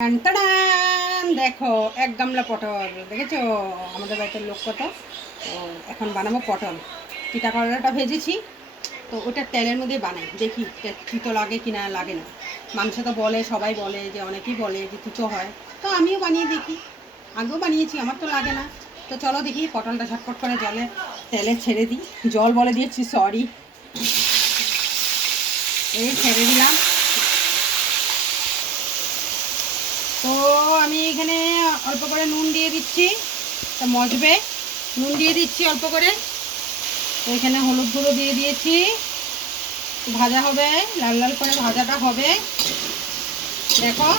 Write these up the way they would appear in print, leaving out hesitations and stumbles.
টান দেখো এক গামলা পটল দেখেছো আমাদের বাড়িতে লোক কত। তো এখন বানাবো পটল। তিতা করলাটা ভেজেছি, তো ওটা তেলের মধ্যে বানাই, দেখি তিতো লাগে কি না লাগে না। মাংস তো বলে, সবাই বলে যে, অনেকেই বলে যে তিতো হয়, তো আমিও বানিয়ে দেখি। আগেও বানিয়েছি, আমার তো লাগে না। তো চলো দেখি পটলটা ঝটপট করে তেলে ছেড়ে দিই। জল বলে দিয়েছি, সরি। এই ছেড়ে দিলাম। তো আমি এখানে অল্প করে নুন দিয়ে দিচ্ছি, তা মজবে। নুন দিয়ে দিচ্ছি অল্প করে। তো এখানে হলুদ গুঁড়ো দিয়ে দিয়েছি, ভাজা হবে, লাল লাল করে ভাজাটা হবে। দেখো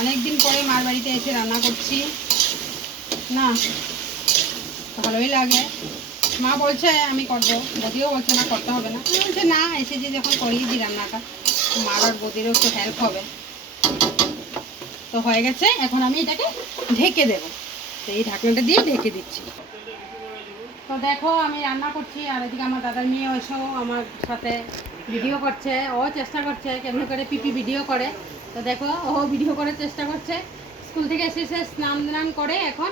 অনেক দিন পরে মার বাড়িতে এসে রান্না করছি না, ভালোই লাগে। মা বলছে আমি করবো, বদিও বলছে না করতে হবে না, বলছে না এসেছি যখন করিয়ে দিই রান্নাটা, মার আর বদিরও একটু হেল্প হবে। তো হয়ে গেছে, এখন আমি এটাকে ঢেকে দেবো। তো এই ঢাকনাটা দিয়ে ঢেকে দিচ্ছি। তো দেখো আমি রান্না করছি, আর এদিকে আমার দাদার মেয়ে এসেও আমার সাথে ভিডিও করছে। ও চেষ্টা করছে কেমন করে পিপি ভিডিও করে। তো দেখো ও ভিডিও করার চেষ্টা করছে। স্কুল থেকে এসে স্নান করে এখন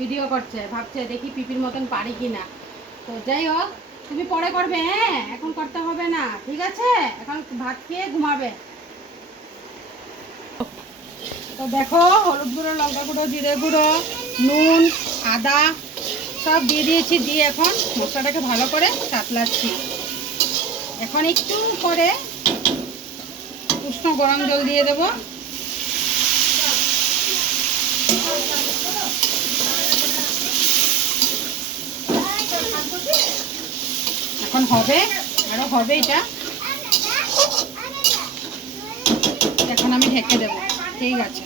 ভিডিও করছে, ভাবছে দেখি পিপির মতন পারি কি না। তো যাই হোক, তুমি পরে করবে, হ্যাঁ এখন করতে হবে না, ঠিক আছে? এখন ভাত খেয়ে ঘুমাবে। তো দেখো হলুদ গুঁড়ো, লঙ্কা গুঁড়ো, জিরে গুঁড়ো, নুন, আদা সব দিয়ে দিয়েছি। দিয়ে এখন মশলাটাকে ভালো করে সাতলাচ্ছি। এখন একটু পরে উষ্ণ গরম জল দিয়ে দেব। এখন হবে, আরো হবে এটা। এখন আমি ঢেকে দেব, ঠিক আছে।